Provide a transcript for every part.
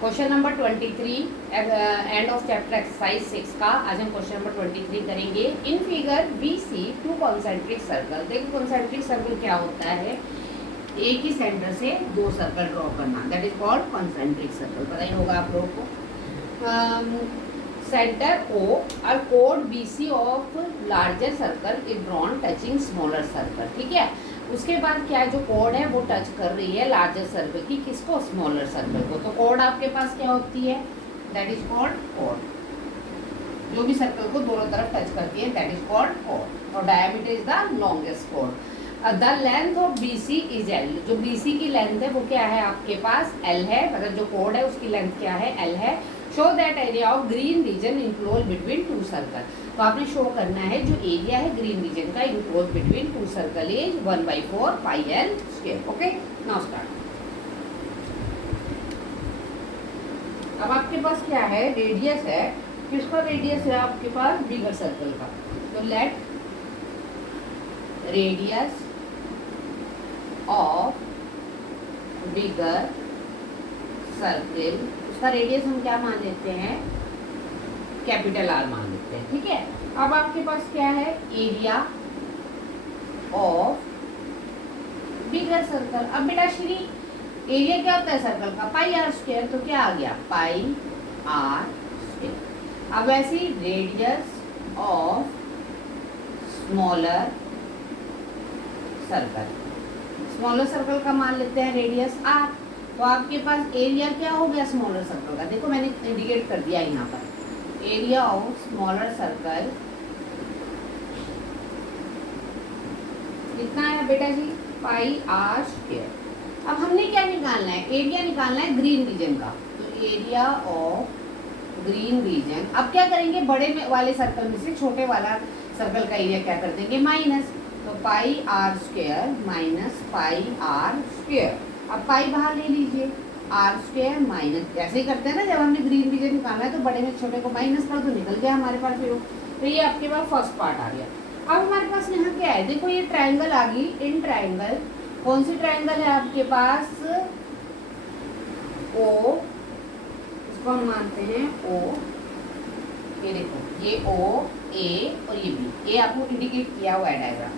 Question number 23 end of chapter exercise 6 का आज हम क्वेश्चन नंबर 23 करेंगे। In figure we see two concentric circle. देखो कॉन्सेंट्रिक सर्कल क्या होता है, एक ही सेंटर से दो सर्कल ड्रॉ करना, that is called concentric circle. पता ही होगा आप लोगों को। सेंटर ओ और कोड B C of larger circle is drawn touching smaller circle. ठीक है, उसके बाद क्या है, जो कोड है वो टच कर रही है लार्जर सर्कल की, किसको, स्मॉलर सर्कल को। तो कोड आपके पास क्या होती है, दैट इज कॉल्ड कोड। जो भी सर्कल को दोनों तरफ टच करती है दैट इज कॉल्ड कोड, और डायमीटर इज द लॉन्गेस्ट कोड। The length of B C is L. जो बी सी की लेंथ है वो क्या है आपके पास, एल है, मतलब जो कोड है उसकी लेंथ क्या है, एल है। Show that area of green region enclose between two circle. तो आपने शो करना है जो एरिया है ग्रीन रीजन का enclose between two circle is 1/4 pi L square. Okay, now start. अब आपके पास क्या है, रेडियस है, किसका रेडियस है आपके पास, बिगर सर्कल का। तो let radius of bigger circle, उसका रेडियस हम क्या मान लेते हैं, कैपिटल आर मान लेते हैं। ठीक है, अब आपके पास क्या है, एरिया ऑफ बिगर सर्कल। अब बेटा श्री एरिया क्या होता है सर्कल का, पाई आर स्क्वायर, तो क्या आ गया, पाई आर स्क्वायर। अब ऐसी radius of smaller circle, smaller circle का मान लेते हैं रेडियस आर। तो आपके पास एरिया क्या हो गया स्मॉलर सर्कल का, देखो मैंने इंडिकेट कर दिया यहाँ पर, एरिया ऑफ स्मॉलर सर्कल कितना है बेटा जी, पाई आर स्क्वायर। अब हमने क्या निकालना है, एरिया निकालना है ग्रीन रीजन का। तो एरिया ऑफ ग्रीन रीजन, अब क्या करेंगे, बड़े वाले सर्कल में से छोटे वाला सर्कल का एरिया क्या कर देंगे, माइनस। तो pi r square minus pi r square. अब पाई बाहर ले लीजिए, आर स्क्वायर माइनस, ऐसे ही करते हैं ना, जब हमने ग्रीन रीजन निकालना है तो बड़े में छोटे को माइनस कर दो, निकल गया हमारे पास फिर। तो ये आपके पास फर्स्ट पार्ट आ गया। अब हमारे पास यहाँ क्या है, देखो ये ट्राइंगल आ गई, इन ट्राइंगल, कौन सी ट्राइंगल है आपके पास, ओ, इसको हम मानते हैं ओ। ये देखो ये ओ, ए और ये बी, ये आपको इंडिकेट किया हुआ है डायग्राम,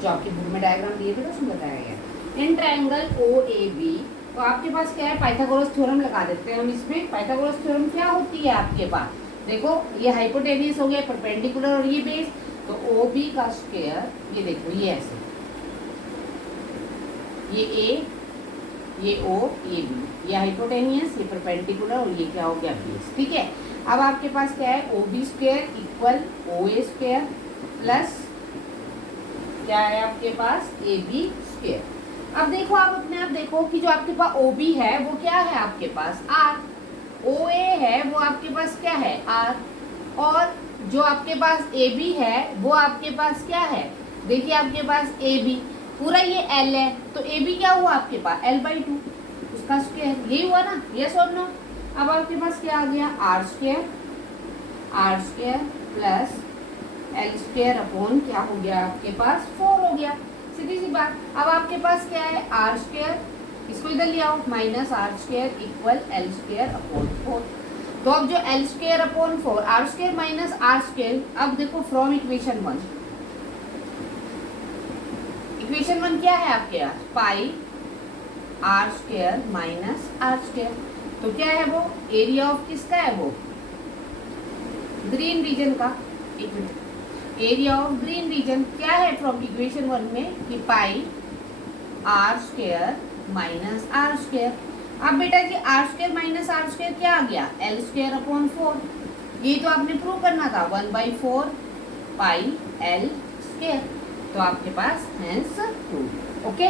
जो आपकी बुक में डायग्राम दिए थे तो उसमें बताया गया। In triangle O A B, तो आपके पास क्या है, पाइथागोरस थ्योरम लगा देते हैं हम इसमें। पाइथागोरस थ्योरम क्या होती है आपके पास, देखो ये हाइपोटेनियस हो गया, परपेंडिकुलर और ये बेस। तो ओ बी का स्क्वायर, ये देखो ये ऐसे, ये ए, ये ओ, ये बी, ये हाइपोटेनियस, ये परपेंडिकुलर और ये क्या हो गया, बेस। ठीक है, अब आपके पास क्या है, O B square equal O A square plus क्या है आपके पास, ए बी स्क्वायर। अब देखो आप अपने आप देखो कि जो आपके पास ओ बी है वो क्या है आपके पास, आर। ओ ए है वो आपके पास क्या है, आर। और जो आपके पास ए बी है वो आपके पास क्या है, देखिए आपके पास ए बी पूरा ये एल है, तो ए बी क्या हुआ आपके पास, L/2, उसका स्क्वायर, यही हुआ ना, यस और नो। अब आपके पास क्या आ गया, R square plus L square upon क्या हो गया आपके पास, 4 हो गया, सीधी सी बात। अब आपके पास क्या है, आर स्क्वायर, इसको इधर ले आओ, minus are square equal L square upon 4। तो अब जो L square upon 4, R square minus are square, अब देखो फ्रॉम इक्वेशन 1, इक्वेशन 1 क्या है आपके पास, pi r square minus are square. तो क्या है वो, एरिया ऑफ किसका है वो, ग्रीन रीजन का। एरिया ऑफ ग्रीन रीजन क्या है फ्रॉम इक्वेशन 1 में, कि pi r square minus are square. अब बेटा जी r square minus are square क्या आ गया, एल स्क्वायर अपॉन 4। ये तो आपने प्रूव करना था, 1/4 पाई एल स्क्वायर। तो आपके पास हेंस प्रूव। ओके।